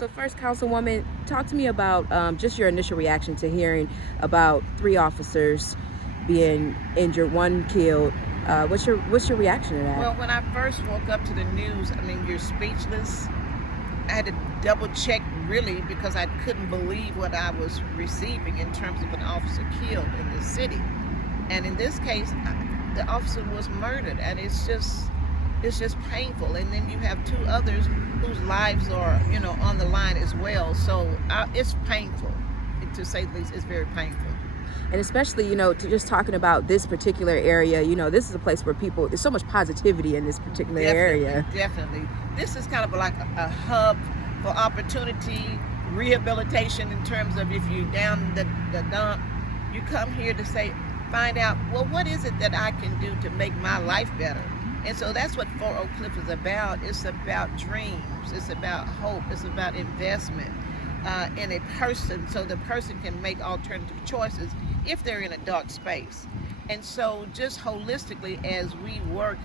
So first, Councilwoman, talk to me about just your initial reaction to hearing about 3 officers being injured, 1 killed. What's your reaction to that? Well, when I first woke up to the news, I mean, you're speechless. I had to double check really because I couldn't believe what I was receiving in terms of an officer killed in the city. And in this case, the officer was murdered, and it's just painful. And then you have 2 others whose lives are on the line as well. So it's painful, to say the least. It's very painful. And especially, to just talking about this particular area, this is a place where there's so much positivity in this particular area. Definitely. This is kind of like a hub for opportunity, rehabilitation in terms of if you're down the dump, you come here to find out, well, what is it that I can do to make my life better? And so that's what Fort Oak Cliff is about. It's about dreams. It's about hope. It's about investment in a person, so the person can make alternative choices if they're in a dark space. And so just holistically, as we work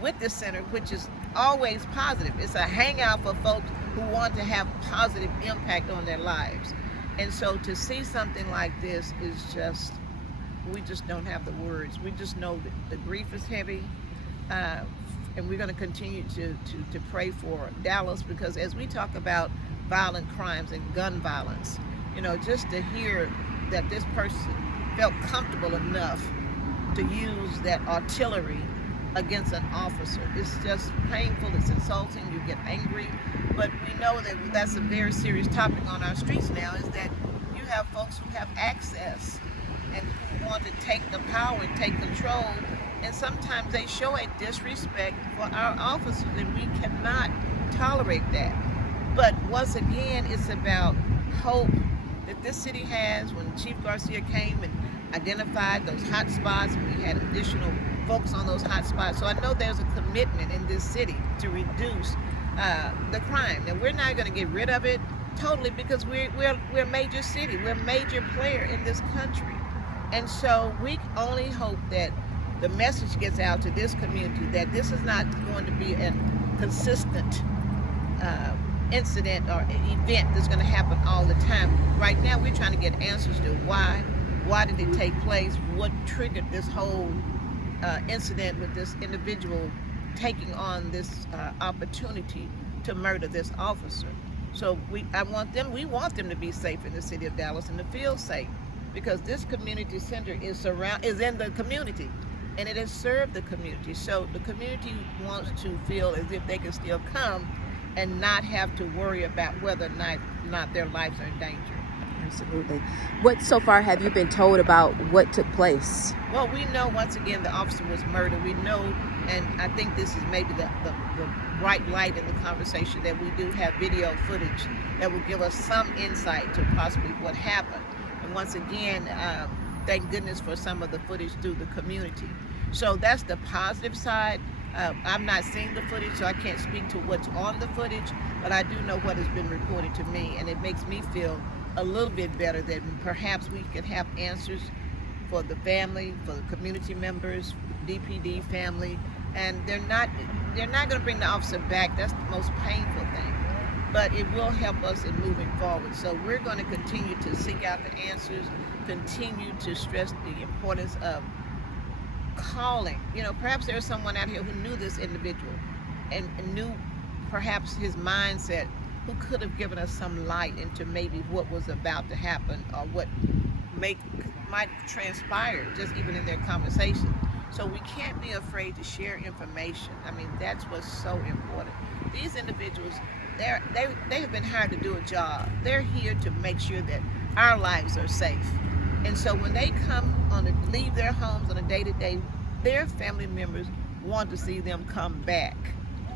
with the center, which is always positive, it's a hangout for folks who want to have positive impact on their lives. And so to see something like this is just, we just don't have the words. We just know that the grief is heavy. And we're going to continue to pray for Dallas, because as we talk about violent crimes and gun violence, just to hear that this person felt comfortable enough to use that artillery against an officer, it's just painful. It's insulting. You get angry. But we know that that's a very serious topic on our streets now, is that you have folks who have access and who want to take the power and take control, and sometimes they show a disrespect for our officers, and we cannot tolerate that. But once again, it's about hope that this city has. When Chief Garcia came and identified those hot spots, we had additional folks on those hot spots. So I know there's a commitment in this city to reduce the crime. Now, we're not going to get rid of it totally, because we're a major city. We're a major player in this country. And so we only hope that the message gets out to this community that this is not going to be a consistent incident or event that's going to happen all the time. Right now, we're trying to get answers to why did it take place, what triggered this whole incident with this individual taking on this opportunity to murder this officer. So we want them to be safe in the city of Dallas and to feel safe, because this community center is in the community, and it has served the community. So the community wants to feel as if they can still come and not have to worry about whether or not their lives are in danger. Absolutely. What so far have you been told about what took place? Well, we know, once again, the officer was murdered. We know, and I think this is maybe the bright light in the conversation, that we do have video footage that will give us some insight to possibly what happened. And once again, thank goodness for some of the footage through the community. So that's the positive side. I've not seen the footage, so I can't speak to what's on the footage, but I do know what has been reported to me, and it makes me feel a little bit better that perhaps we could have answers for the family, for the community members, DPD family, and they're not going to bring the officer back. That's the most painful thing, but it will help us in moving forward. So we're going to continue to seek out the answers, continue to stress the importance of calling. Perhaps there's someone out here who knew this individual and knew perhaps his mindset, who could have given us some light into maybe what was about to happen, or what might have transpired just even in their conversation. So we can't be afraid to share information. I mean, that's what's so important. These individuals, they have been hired to do a job. They're here to make sure that our lives are safe. And so when they leave their homes on a day-to-day, their family members want to see them come back.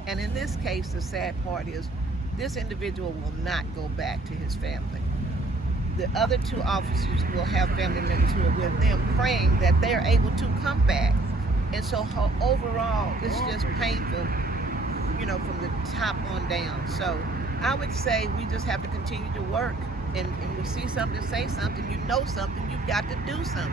And in this case, the sad part is this individual will not go back to his family. The other 2 officers will have family members who are with them, praying that they're able to come back. And so overall, it's just painful, from the top on down. So I would say we just have to continue to work. And we see something, say something, something, you've got to do something.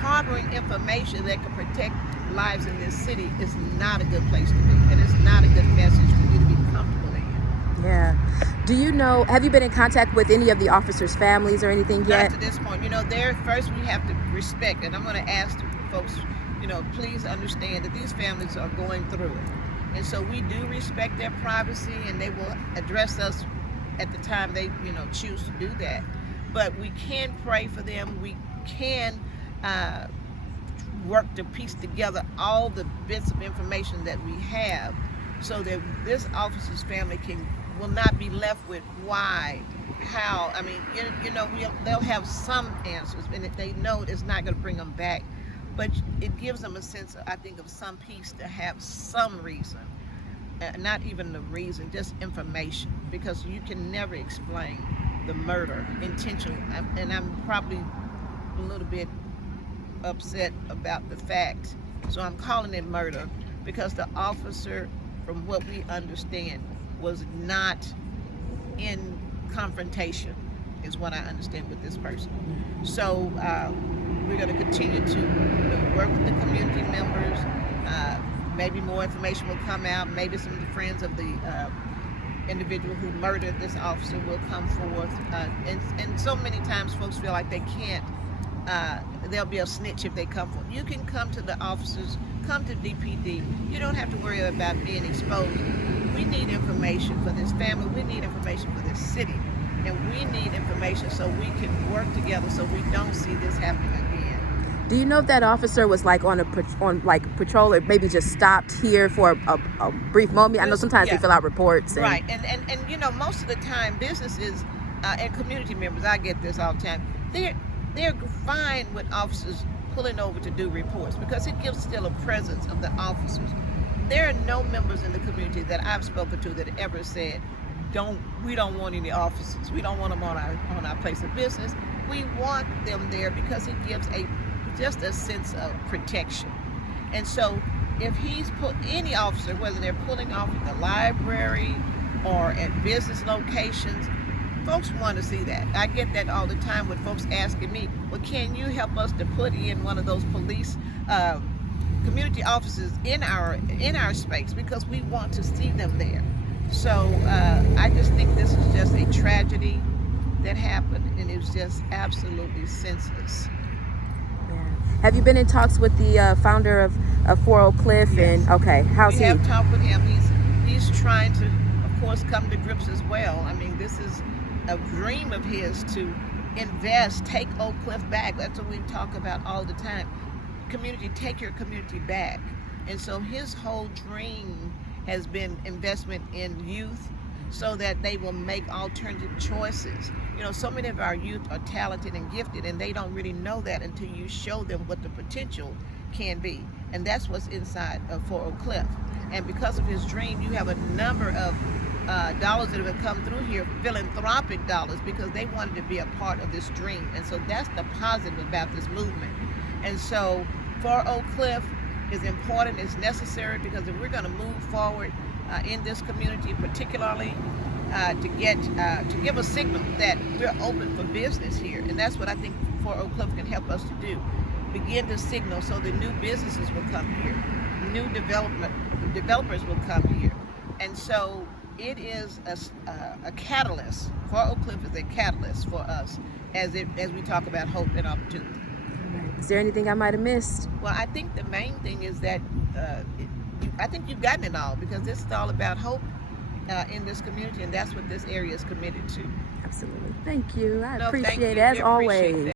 Harboring information that can protect lives in this city is not a good place to be, and it's not a good message for you to be comfortable in. Yeah. Do you know, have you been in contact with any of the officers' families or anything yet? Not to this point. There first we have to respect, and I'm going to ask the folks, please understand that these families are going through it. And so we do respect their privacy, and they will address us at the time they, choose to do that. But we can pray for them. We can work to piece together all the bits of information that we have so that this officer's family will not be left with why, how. I mean, they'll have some answers, and they know it's not going to bring them back, but it gives them a sense, I think, of some peace to have some reason, not even the reason, just information, because you can never explain the murder intentionally. And I'm probably a little bit upset about the fact, so I'm calling it murder, because the officer, from what we understand, was not in confrontation, is what I understand, with this person. So we're going to continue to work with the community members. Maybe more information will come out. Maybe some of the friends of the individual who murdered this officer will come forth. And so many times folks feel like they can't, they'll be a snitch if they come forth. You can come to the officers, come to DPD. You don't have to worry about being exposed. We need information for this family. We need information for this city. And we need information so we can work together so we don't see this happening again. Do you know if that officer was like on patrol, or maybe just stopped here for a brief moment? I know sometimes they fill out reports. Right, and most of the time, businesses and community members, I get this all the time, they're fine with officers pulling over to do reports because it gives still a presence of the officers. There are no members in the community that I've spoken to that ever said, we don't want any officers. We don't want them on our place of business. We want them there because it gives just a sense of protection. And so if he's put any officer, whether they're pulling off at the library or at business locations, folks want to see that. I get that all the time with folks asking me, well, can you help us to put in one of those police community officers in our space, because we want to see them there. So I just think this is just a tragedy that happened, and it was just absolutely senseless. Yeah. Have you been in talks with the founder of 40 Cliff? Yes. And okay, how's he? We have talked with him. He's trying to, of course, come to grips as well. I mean, this is a dream of his to invest, take Oak Cliff back. That's what we talk about all the time. Community, take your community back. And so his whole dream has been investment in youth so that they will make alternative choices. So many of our youth are talented and gifted, and they don't really know that until you show them what the potential can be. And that's what's inside of 40 Cliff. And because of his dream, you have a number of dollars that have come through here, philanthropic dollars, because they wanted to be a part of this dream. And so that's the positive about this movement. And so 40 Cliff is important, it's necessary, because if we're going to move forward in this community, particularly to give a signal that we're open for business here. And that's what I think 40 Cliff can help us to do. Begin to signal so that new businesses will come here, new developers will come here. And so it is a catalyst. 40 Cliff is a catalyst for us as we talk about hope and opportunity. Is there anything I might have missed? Well, I think the main thing is that I think you've gotten it all, because this is all about hope in this community, and that's what this area is committed to. Absolutely. Thank you. I No, appreciate thank you. it, as We appreciate always. that.